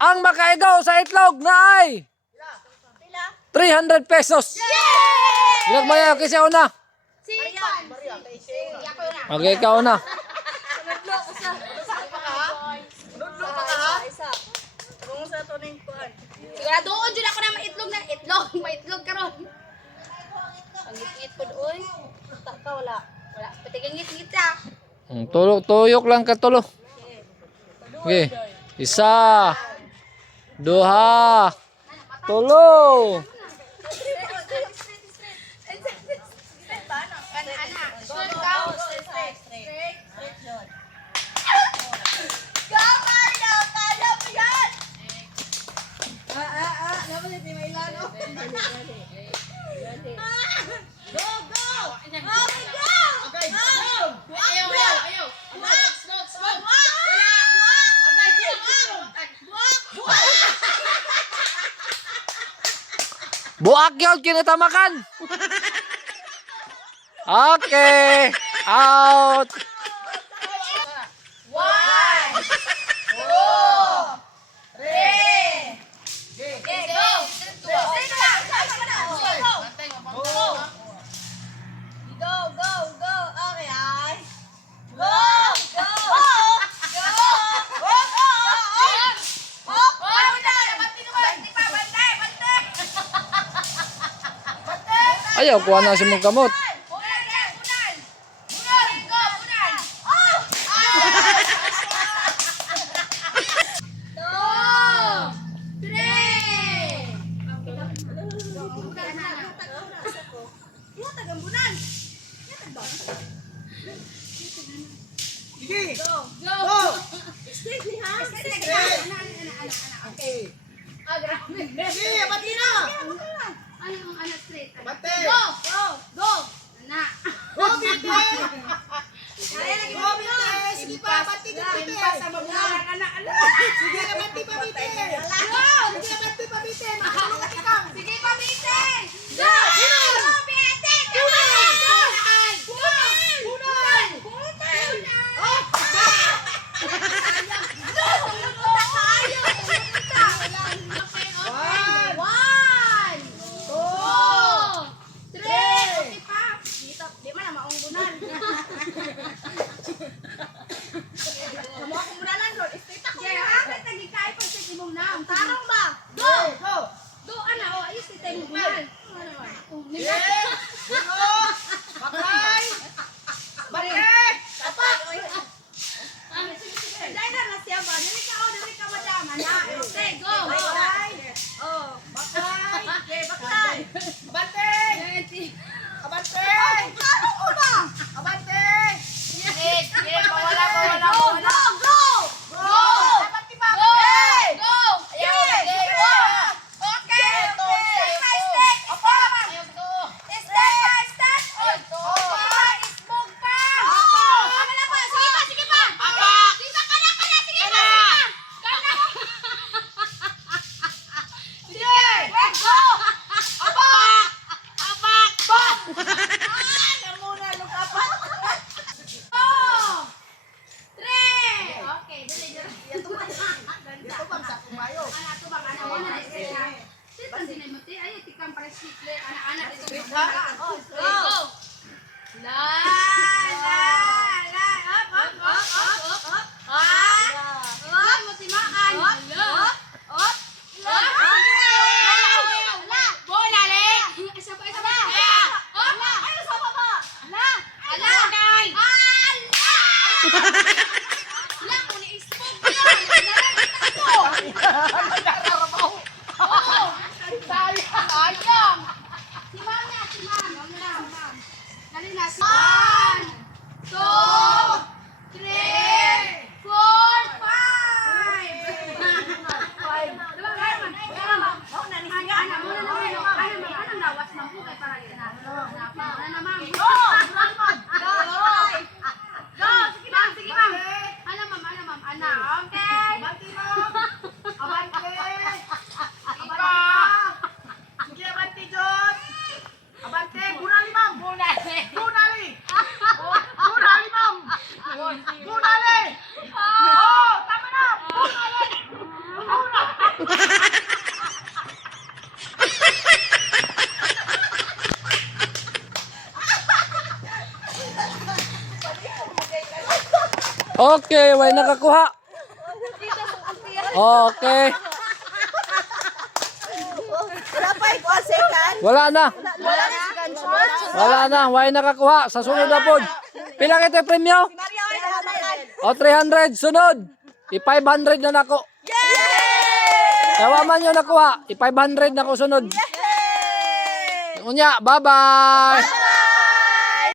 Ang makaigaw sa itlog na ay 300 pesos. Bilang maya, okay siya una. Okay, ikaw una. Siguraduon dyan ako na maitlog na maitlog karon. Ang ngit-ngit po doon. Tak ka wala. Wala. Pati kang ngit-ngit siya. Tuyok lang ka tulo. Okay. Isa. Duha. Tulo. Buak yun, kinatamakan. Okay. Out. 1, 2, 3. Okay, go. Go. Okay, ay. Go. Ayaw, kuha na si mong kamot. Bunali! Oh, tama na! Bunali! Bunali! Okay, way nakakuha. Okay. Wala pa ikaw second. Wala na. Wala na second shot. Wala na. Way nakakuha. Sa sunod na po. Pila kita premyo? Mario, hamakan. O 300. Sunod. I-500 na nako. Yay! Kawa man yung nakuha. I-500 na ko sunod. Unya, bye-bye.